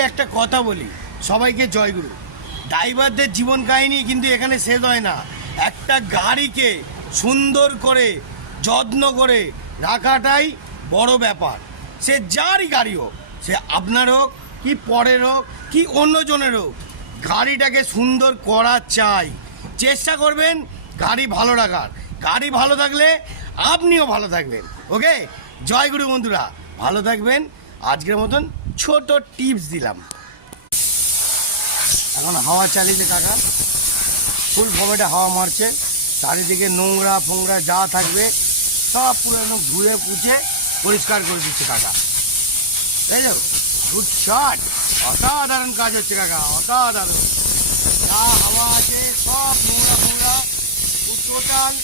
আপনাদেরকে একটা কথা বলি, সবাইকে জয়গুরু। ড্রাইভারদের জীবন কাহিনী কিন্তু এখানে শেষ হয় না। একটা গাড়িকে সুন্দর করে যত্ন করে রাখাটাই বড় ব্যাপার। সে যারই গাড়ি হোক, সে আপনার হোক কি পরের হোক কি অন্যজনের হোক, গাড়িটাকে সুন্দর করা চাই। চেষ্টা করবেন গাড়ি ভালো রাখার। গাড়ি ভালো থাকলে আপনিও ভালো থাকবেন। ওকে, জয়গুরু বন্ধুরা, ভালো থাকবেন। আজকের মতন ছোট টিপস দিলাম। এখন হাওয়া চালিয়েছে কাকা, ফুল ফমেটে হাওয়া মারছে। চারিদিকে নোংরা ফোংরা যা থাকবে সব পুরো একদম ধুয়ে পুছে পরিষ্কার করে দিচ্ছে কাকা। তাই তো, গুড শট। অসাধারণ কাজ হচ্ছে কাকা, অসাধারণ। যা হাওয়া আছে সব নোংরা ফোংরা টোটাল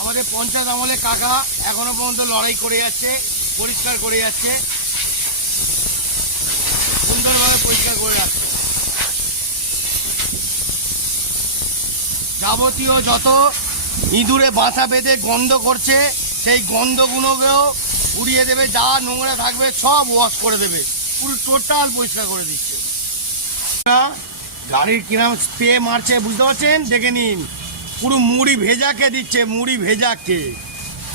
আমাদের পঞ্চায়েত আমলে কাকা এখনো পর্যন্ত লড়াই করে যাচ্ছে, পরিষ্কার করে যাচ্ছে, সুন্দরভাবে পরিষ্কার করে রাখছে। যাবতীয় যত ইঁদুরে বাসা বেঁধে গন্ধ করছে সেই গন্ধগুলোকেও উড়িয়ে দেবে। যা নোংরা থাকবে সব ওয়াশ করে দেবে, পুরো টোটাল পরিষ্কার করে দিচ্ছে। গাড়ির কিরম স্প্রে মারছে বুঝতে পারছেন? দেখে নিন, পুরো মুড়ি ভেজাকে দিচ্ছে, মুড়ি ভেজাকে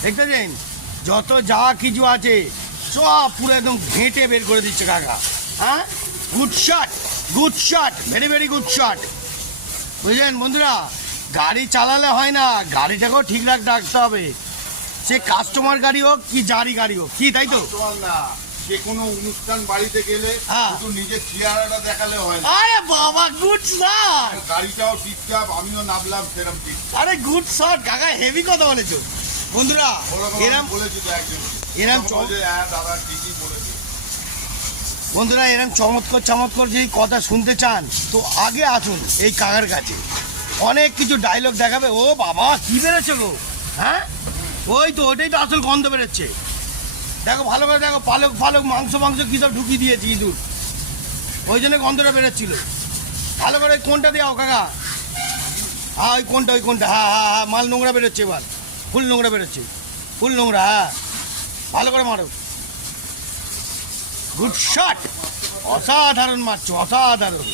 দেখতেছেন? যত যা কিছু আছে সব পুরো একদম ঘেঁটে বের করে দিচ্ছে কাকা। হ্যাঁ, good shot, good shot, very very good shot. বুঝলেন বন্ধুরা, গাড়ি চালালে হয় না, গাড়িটাকেও ঠিকঠাক রাখতে হবে। সে কাস্টমার গাড়ি হোক কি যারই গাড়ি হোক, কি তাই তো? যে কোনো অনুষ্ঠান বাড়িতে গেলে শুধু নিজের চেহারাটা দেখালে হয় না। আরে বাবা, গুড শট। গাড়িটাও টিপটাপ, আমিও নামলাম সেরকম টিপ। আরে গুড শট কাকা, হেভি কথা বলেছো বন্ধুরা। এরম বলেছি তো একজন, এরম হ্যাঁ দাদা ঠিকই বলেছি। বন্ধুরা, এরম চমৎকার চমৎকার যদি কথা শুনতে চান তো আগে আসুন এই কাকার কাছে। অনেক কিছু ডায়লগ দেখাবে। ও বাবা, কি বেরোচ্ছে গো? হ্যাঁ, ওই তো, ওটাই তো আসল গন্ধ বেরোচ্ছে। দেখো ভালো করে দেখো, পালক ফালক মাংস মাংস কী সব ঢুকিয়ে দিয়েছি ইঁদুর, ওই জন্য গন্ধটা বেরোচ্ছিল। ভালো করে কোনটা দিয়ে কাকা? হ্যাঁ ওই কোনটা, ওই কোনটা, হ্যাঁ হ্যাঁ হ্যাঁ, মাল নোংরা বেরোচ্ছে এবার, ফুল নোংরা বেরোচ্ছে, ফুল নোংরা। হ্যাঁ, ভালো করে মারো। গুড শট, অসাধারণ মারছো, অসাধারণ।